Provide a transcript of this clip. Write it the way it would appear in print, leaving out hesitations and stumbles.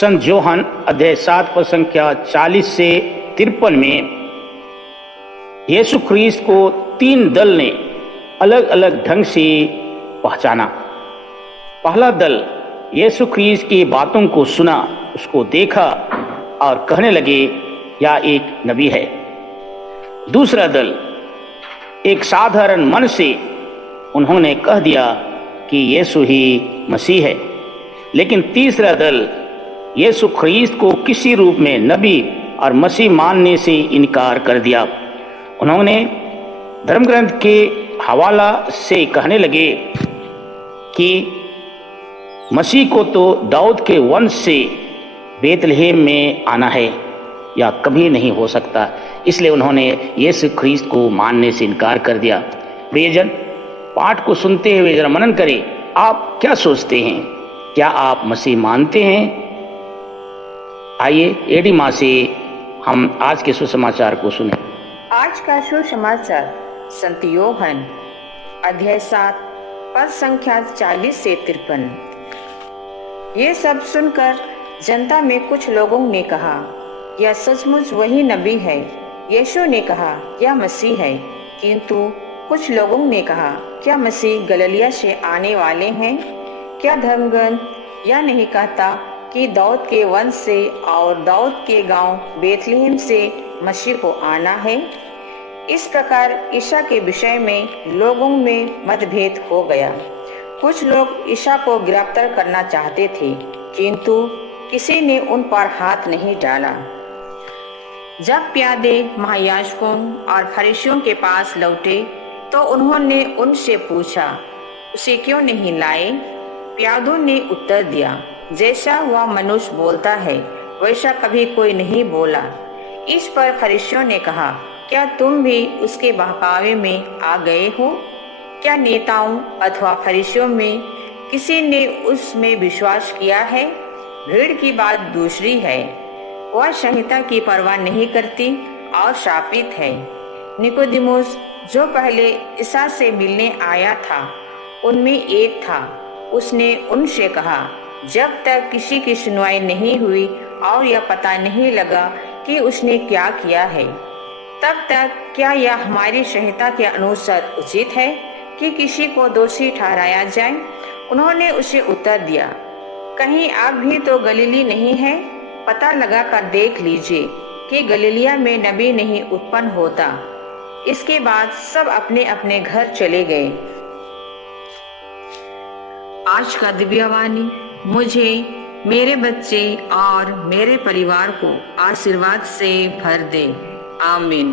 संत Johan अध्याय 7 पद संख्या 40 से 53 में यीशु ख्रीस्त को 3 दल ने अलग अलग ढंग से पहचाना। पहला दल यीशु ख्रीस्त की बातों को सुना, उसको देखा और कहने लगे यह एक नबी है। दूसरा दल एक साधारण मन से उन्होंने कह दिया कि यीशु ही मसीह है। लेकिन तीसरा दल यीशु ख्रीस्त को किसी रूप में नबी और मसीह मानने से इनकार कर दिया। उन्होंने धर्म ग्रंथ के हवाला से कहने लगे कि मसीह को तो दाऊद के वंश से बेतलहम में आना है, या कभी नहीं हो सकता। इसलिए उन्होंने यीशु ख्रीस्त को मानने से इनकार कर दिया। प्रियजन, पाठ को सुनते हुए जरा मनन करें, आप क्या सोचते हैं? क्या आप मसीह मानते हैं? आइए एडी माँ से हम आज के सुसमाचार को सुने। आज का सुसमाचार संत योहन अध्याय 7 पद संख्या 40 से 53। ये सब सुनकर जनता में कुछ लोगों ने कहा, यह सचमुच वही नबी है। यीशु ने कहा, यह मसीह है। किंतु कुछ लोगों ने कहा, क्या मसीह गलीलिया से आने वाले हैं? क्या धर्मग्रंथ यह नहीं कहता कि दाऊद के वंश से और दाऊद के गांव बेतलहम से मसीह को आना है? इस प्रकार ईसा के विषय में लोगों में मतभेद हो गया। कुछ लोग ईसा को गिरफ्तार करना चाहते थे, किंतु किसी ने उन पर हाथ नहीं डाला। जब प्यादे महायाजकों और फरीसियों के पास लौटे तो उन्होंने उनसे पूछा, उसे क्यों नहीं लाए? प्यादों ने उत्तर दिया, जैसा वह मनुष्य बोलता है वैसा कभी कोई नहीं बोला। इस पर फरीसियों ने कहा, क्या तुम भी उसके बहकावे में आ गए हो? क्या नेताओं अथवा फरीसियों में किसी ने उसमें विश्वास किया है? भीड़ की बात दूसरी है, वह संहिता की परवाह नहीं करती और शापित है। निकोदेमुस जो पहले ईसा से मिलने आया था उनमें एक था। उसने उनसे कहा, जब तक किसी की सुनवाई नहीं हुई और यह पता नहीं लगा कि उसने क्या किया है, तब तक क्या यह हमारी संहिता के अनुसार उचित है कि किसी को दोषी ठहराया जाए? उन्होंने उसे उत्तर दिया, कहीं आप भी तो गलीली नहीं है? पता लगा कर देख लीजिए कि गलीलिया में नबी नहीं उत्पन्न होता। इसके बाद सब अपने अपने घर चले गए। आज का दिव्यवाणी मुझे, मेरे बच्चे और मेरे परिवार को आशीर्वाद से भर दे। आमीन।